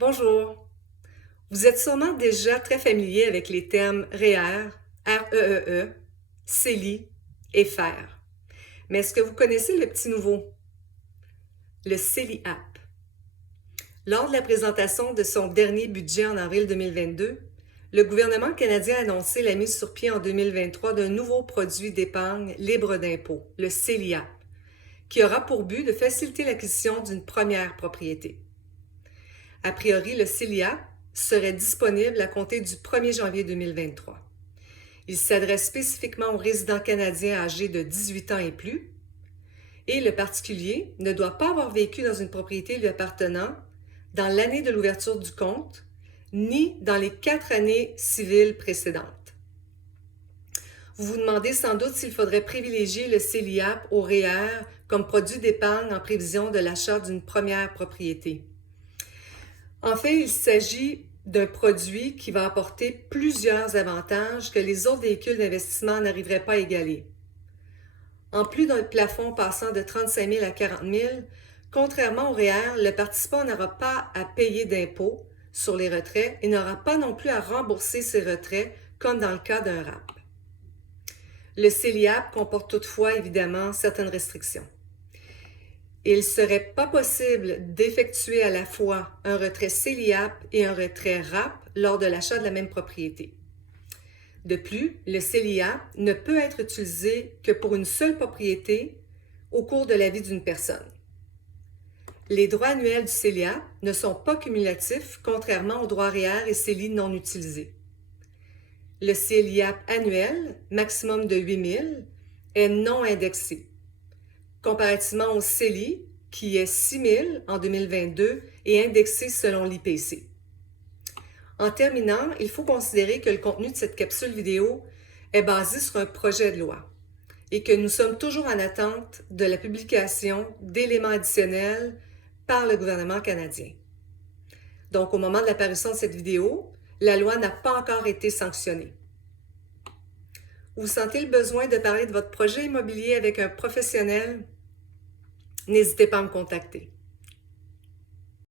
Bonjour. Vous êtes sûrement déjà très familier avec les termes REER, REEE, CELI et FAIR. Mais est-ce que vous connaissez le petit nouveau, le CELI App? Lors de la présentation de son dernier budget en avril 2022, le gouvernement canadien a annoncé la mise sur pied en 2023 d'un nouveau produit d'épargne libre d'impôt, le CELI App, qui aura pour but de faciliter l'acquisition d'une première propriété. A priori, le CELIA serait disponible à compter du 1er janvier 2023. Il s'adresse spécifiquement aux résidents canadiens âgés de 18 ans et plus, et le particulier ne doit pas avoir vécu dans une propriété lui appartenant dans l'année de l'ouverture du compte, ni dans les 4 années civiles précédentes. Vous vous demandez sans doute s'il faudrait privilégier le CELIAP au REER comme produit d'épargne en prévision de l'achat d'une première propriété. En fait, il s'agit d'un produit qui va apporter plusieurs avantages que les autres véhicules d'investissement n'arriveraient pas à égaler. En plus d'un plafond passant de 35 000 à 40 000, contrairement au REER, le participant n'aura pas à payer d'impôts sur les retraits et n'aura pas non plus à rembourser ses retraits comme dans le cas d'un RAP. Le CELIAP comporte toutefois évidemment certaines restrictions. Il ne serait pas possible d'effectuer à la fois un retrait CELIAP et un retrait RAP lors de l'achat de la même propriété. De plus, le CELIAP ne peut être utilisé que pour une seule propriété au cours de la vie d'une personne. Les droits annuels du CELIAP ne sont pas cumulatifs, contrairement aux droits REER et CELI non utilisés. Le CELIAP annuel, maximum de 8 000, est non indexé, comparativement au CELI, qui est 6 000 en 2022 et indexé selon l'IPC. En terminant, il faut considérer que le contenu de cette capsule vidéo est basé sur un projet de loi et que nous sommes toujours en attente de la publication d'éléments additionnels par le gouvernement canadien. Donc, au moment de l'apparition de cette vidéo, la loi n'a pas encore été sanctionnée. Vous sentez le besoin de parler de votre projet immobilier avec un professionnel? N'hésitez pas à me contacter.